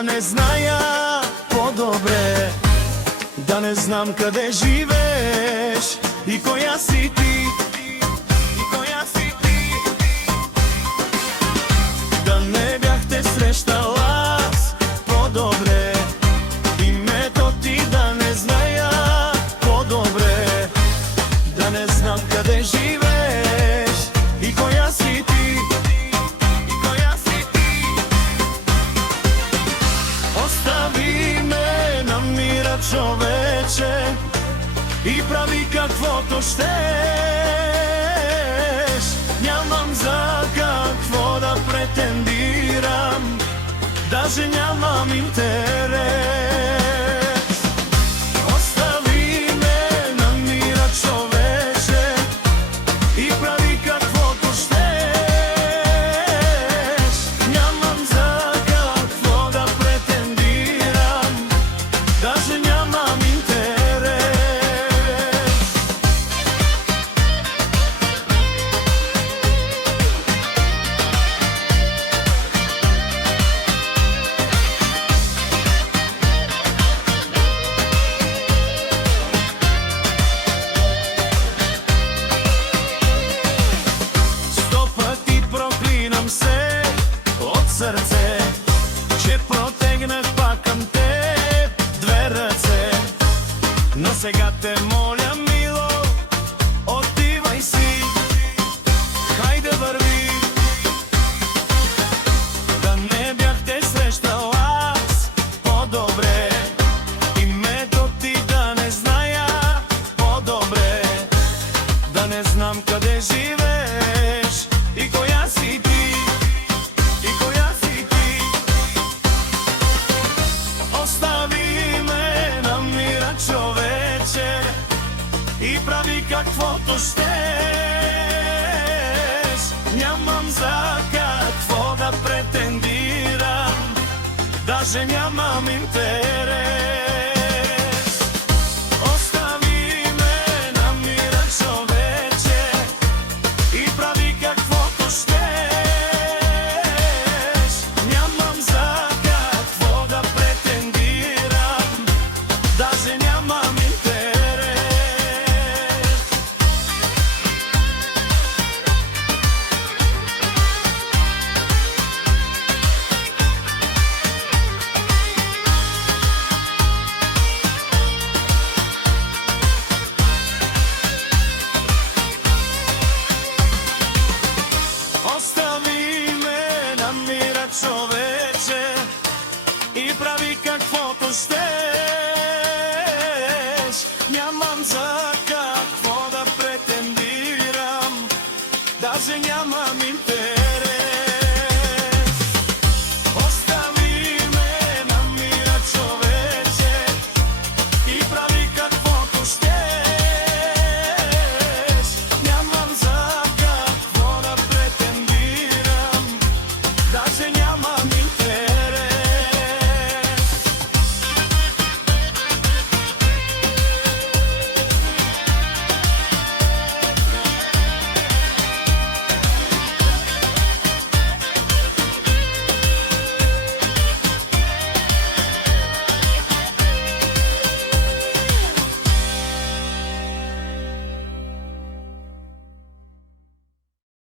да не зная по-добре, да не знам къде живееш и коя си ти, да не бяхте срещал аз по-добре, името ти да не зная по-добре, да не знам къде живееш и коя си ти. Остави ме на мира, човече, и прави каквото щеш. Нямам за какво да претендирам, даже нямам интерес. Остави ме на мира, човече, и прави каквото щеш. Нямам за какво да претендирам, даже нямам интерес. Сърце, че протегнах пак към теб две ръце, но сега те моля, мило, отивай си, хайде върви. Да не бях те срещал аз по-добре, името ти да не зная по-добре, да не знам къде живееш и коя си ти. И прави каквото щеш. Нямам за какво да претендирам, даже нямам интерес. Остави ме на мира, човече, и прави каквото щеш. Нямам за какво да претендирам, даже нямам интерес. Остави ме на мира, човече, и прави каквото щеш. Нямам за какво да претендирам, даже нямам